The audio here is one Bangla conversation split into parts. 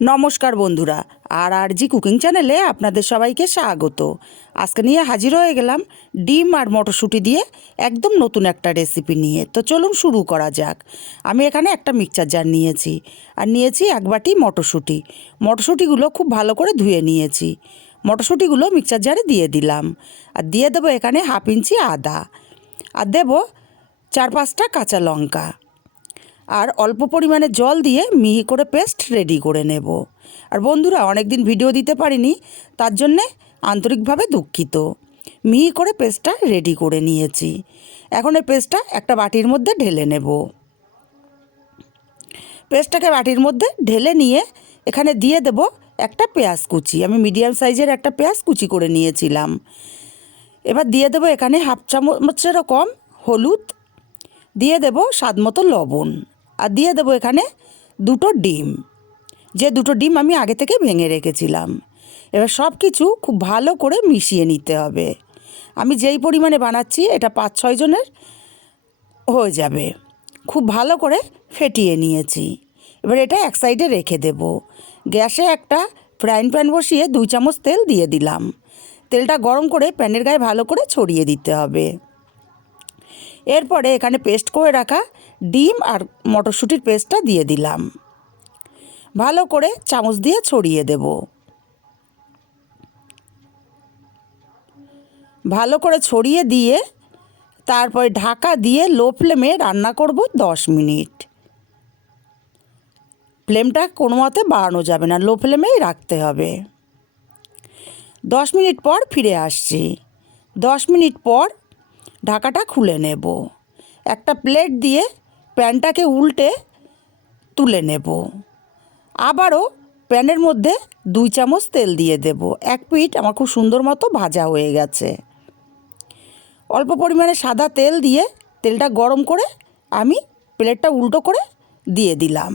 নমস্কার বন্ধুরা, আর আর জি কুকিং চ্যানেলে আপনাদের সবাইকে স্বাগত। আজকে নিয়ে হাজির হয়ে গেলাম ডিম আর মটরশুঁটি দিয়ে একদম নতুন একটা রেসিপি নিয়ে। তো চলুন শুরু করা যাক। আমি এখানে একটা মিক্সচার জার নিয়েছি, আর নিয়েছি এক বাটি মটরশুঁটি। মটরশুঁটিগুলো খুব ভালো করে ধুয়ে নিয়েছি। মটরশুঁটিগুলো মিক্সচার জারে দিয়ে দিলাম। আর দিয়ে দেবো এখানে হাফ ইঞ্চি আদা। আর দেবো চার পাঁচটা কাঁচা লঙ্কা। আর অল্প পরিমাণে জল দিয়ে মিহি করে পেস্ট রেডি করে নেব। আর বন্ধুরা অনেক দিন ভিডিও দিতে পারিনি, তার জন্যে আন্তরিকভাবে দুঃখিত। মিহি করে পেস্টটা রেডি করে নিয়েছি। এখন এই পেস্টটা একটা বাটির মধ্যে ঢেলে নেব। পেস্টটাকে বাটির মধ্যে ঢেলে নিয়ে এখানে দিয়ে দেব একটা পেঁয়াজ কুচি। আমি মিডিয়াম সাইজের একটা পেঁয়াজ কুচি করে নিয়েছিলাম। এবার দিয়ে দেবো এখানে হাফ চামচেরও কম হলুদ। দিয়ে দেব স্বাদ মতো লবণ। আর দিয়ে দেবো এখানে দুটো ডিম। যে দুটো ডিম আমি আগে থেকে ভেঙে রেখেছিলাম। এবার সব কিছু খুব ভালো করে মিশিয়ে নিতে হবে। আমি যেই পরিমাণে বানাচ্ছি এটা পাঁচ ছয় জনের হয়ে যাবে। খুব ভালো করে ফেটিয়ে নিয়েছি। এবার এটা এক সাইডে রেখে দেব। গ্যাসে একটা ফ্রাইং প্যান বসিয়ে দুই চামচ তেল দিয়ে দিলাম। তেলটা গরম করে প্যানের গায়ে ভালো করে ছড়িয়ে দিতে হবে। এরপরে এখানে পেস্ট করে রাখা ডিম আর মটরশুঁটির পেস্টটা দিয়ে দিলাম। ভালো করে চামচ দিয়ে ছড়িয়ে দেব। ভালো করে ছড়িয়ে দিয়ে তারপরে ঢাকা দিয়ে লো ফ্লেমে রান্না করব দশ মিনিট। ফ্লেমটা কোনো মতে বাড়ানো যাবে না, লো ফ্লেমেই রাখতে হবে। দশ মিনিট পর ফিরে আসছি। দশ মিনিট পর ঢাকাটা খুলে নেব। একটা প্লেট দিয়ে প্যানটাকে উল্টে তুলে নেব। আবারও প্যানের মধ্যে দুই চামচ তেল দিয়ে দেব। এক পিঠ আমার খুব সুন্দর মতো ভাজা হয়ে গেছে। অল্প পরিমাণে সাদা তেল দিয়ে তেলটা গরম করে আমি প্লেটটা উল্টো করে দিয়ে দিলাম।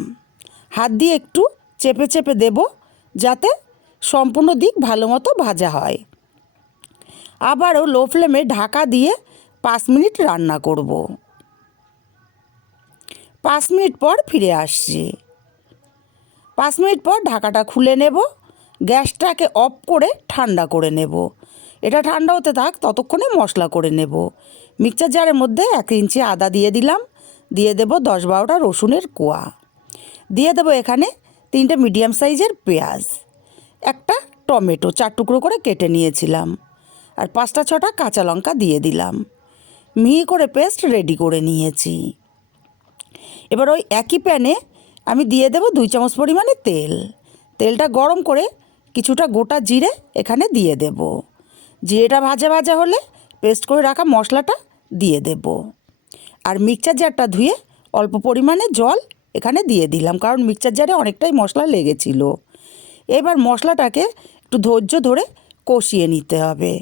হাত দিয়ে একটু চেপে চেপে দেব যাতে সম্পূর্ণ দিক ভালো মতো ভাজা হয়। আবারও লো ফ্লেমে ঢাকা দিয়ে পাঁচ মিনিট রান্না করব। পাঁচ মিনিট পর ফিরে আসছি। পাঁচ মিনিট পর ঢাকাটা খুলে নেব, গ্যাসটাকে অফ করে ঠান্ডা করে নেব। এটা ঠান্ডা হতে থাক, ততক্ষণে মশলা করে নেব। মিক্সচার জারের মধ্যে এক ইঞ্চি আদা দিয়ে দিলাম, দিয়ে দেব দশ বারোটা রসুনের কোয়া। দিয়ে দেবো এখানে তিনটে মিডিয়াম সাইজের পেঁয়াজ, একটা টমেটো চার টুকরো করে কেটে নিয়েছিলাম, আর পাঁচটা ছটা কাঁচা লঙ্কা দিয়ে দিলাম। মিহি করে পেস্ট রেডি করে নিয়েছি। এবার ওই একই প্যানে আমি দিয়ে দেবো দুই চামচ পরিমাণে তেল। তেলটা গরম করে কিছুটা গোটা জিরে এখানে দিয়ে দেব। জিরেটা ভাজা ভাজা হলে পেস্ট করে রাখা মশলাটা দিয়ে দেব। আর মিক্সচার জারটা ধুয়ে অল্প পরিমাণে জল এখানে দিয়ে দিলাম, কারণ মিক্সচার জারে অনেকটাই মশলা লেগেছিল। এবার মশলাটাকে একটু ধৈর্য ধরে কষিয়ে নিতে হবে,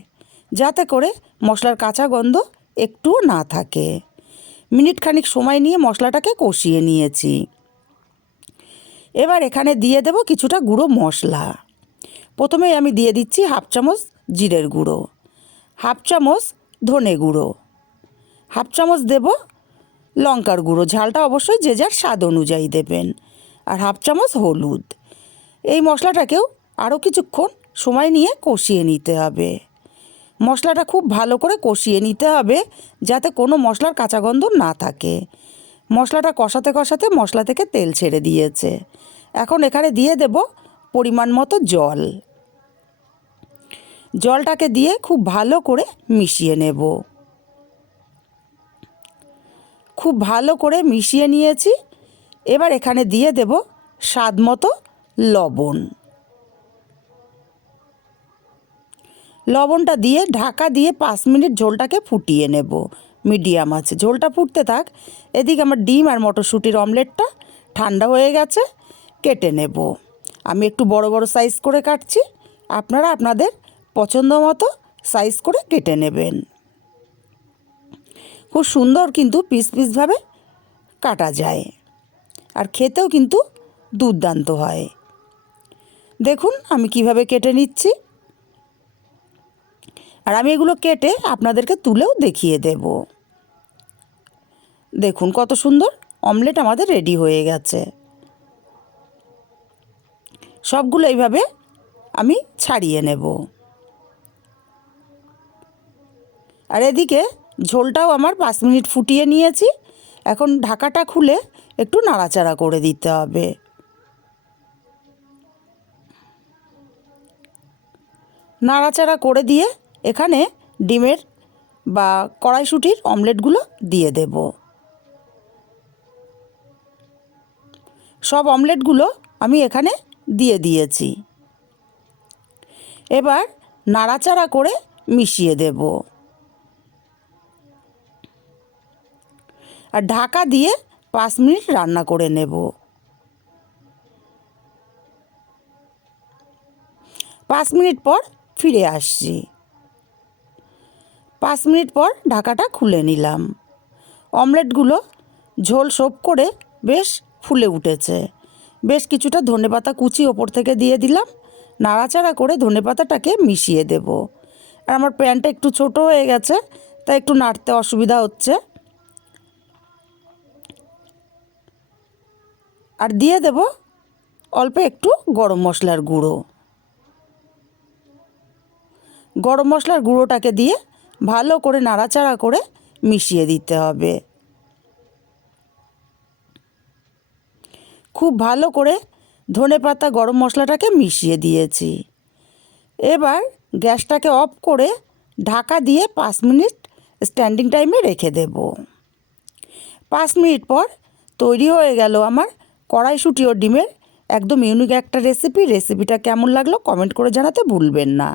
যাতে করে মশলার কাঁচা গন্ধ একটুও না থাকে। মিনিট খানিক সময় নিয়ে মশলাটাকে কষিয়ে নিয়েছি। এবার এখানে দিয়ে দেব কিছুটা গুঁড়ো মশলা। প্রথমেই আমি দিয়ে দিচ্ছি হাফ চামচ জিরের গুঁড়ো, হাফ চামচ ধনে গুঁড়ো, হাফ চামচ দেব লঙ্কার গুঁড়ো। ঝালটা অবশ্যই যে যার স্বাদ অনুযায়ী দেবেন। আর হাফ চামচ হলুদ। এই মশলাটাকেও আরও কিছুক্ষণ সময় নিয়ে কষিয়ে নিতে হবে। মশলাটা খুব ভালো করে কষিয়ে নিতে হবে যাতে কোনো মশলার কাঁচা গন্ধ না থাকে। মশলাটা কষাতে কষাতে মশলা থেকে তেল ছেড়ে দিয়েছে। এখন এখানে দিয়ে দেব পরিমাণ মতো জল। জলটাকে দিয়ে খুব ভালো করে মিশিয়ে নেব। খুব ভালো করে মিশিয়ে নিয়েছি। এবার এখানে দিয়ে দেব স্বাদ মতো লবণ। লবণটা দিয়ে, ঢাকা দিয়ে পাঁচ মিনিট ঝোলটাকে ফুটিয়ে নেব। মিডিয়াম আছে। ঝোলটা ফুটতে থাক। এদিকে আমার ডিম আর মটরশুঁটির অমলেটটা ঠান্ডা হয়ে গেছে, কেটে নেব। আমি একটু বড় বড় সাইজ করে কাটছি। আপনারা আপনাদের পছন্দ মতো সাইজ করে কেটে নেবেন। খুব সুন্দর কিন্তু পিস পিসভাবে কাটা যায়। আর খেতেও কিন্তু দুর্দান্ত হয়। দেখুন আমি কীভাবে কেটে নিচ্ছি। আর আমি এগুলো কেটে আপনাদেরকে তুলেও দেখিয়ে দেব। দেখুন কত সুন্দর অমলেট আমাদের রেডি হয়ে গেছে। সবগুলো এইভাবে আমি ছাড়িয়ে নেব। আর এদিকে ঝোলটাও আমার পাঁচ মিনিট ফুটিয়ে নিয়েছি। এখন ঢাকাটা খুলে একটু নাড়াচাড়া করে দিতে হবে। নাড়াচাড়া করে দিয়ে এখানে ডিমের বা কড়াইশুটির অমলেটগুলো দিয়ে দেব। সব অমলেটগুলো আমি এখানে দিয়ে দিয়েছি। এবার নাড়াচাড়া করে মিশিয়ে দেব। আর ঢাকা দিয়ে পাঁচ মিনিট রান্না করে নেব। পাঁচ মিনিট পর ফিরে আসছি। পাঁচ মিনিট পর ঢাকাটা খুলে নিলাম। অমলেটগুলো ঝোল সোপ করে বেশ ফুলে উঠেছে। বেশ কিছুটা ধনেপাতা কুচি ওপর থেকে দিয়ে দিলাম। নাড়াচাড়া করে ধনেপাতাটাকে মিশিয়ে দেব। আর আমার প্যানটা একটু ছোট হয়ে গেছে, তাই একটু নাড়তে অসুবিধা হচ্ছে। আর দিয়ে দেব অল্প একটু গরম মশলার গুঁড়ো। গরম মশলার গুঁড়োটাকে দিয়ে ভালো করে নাড়াচাড়া করে মিশিয়ে দিতে হবে। খুব ভালো করে ধনে পাতা গরম মশলাটাকে মিশিয়ে দিয়েছি। এবার গ্যাসটাকে অফ করে ঢাকা দিয়ে পাঁচ মিনিট স্ট্যান্ডিং টাইমে রেখে দেব। পাঁচ মিনিট পর তৈরি হয়ে গেল আমার কড়াইশুঁটি ও ডিমের একদম ইউনিক একটা রেসিপি রেসিপিটা কেমন লাগল কমেন্ট করে জানাতে ভুলবেন না।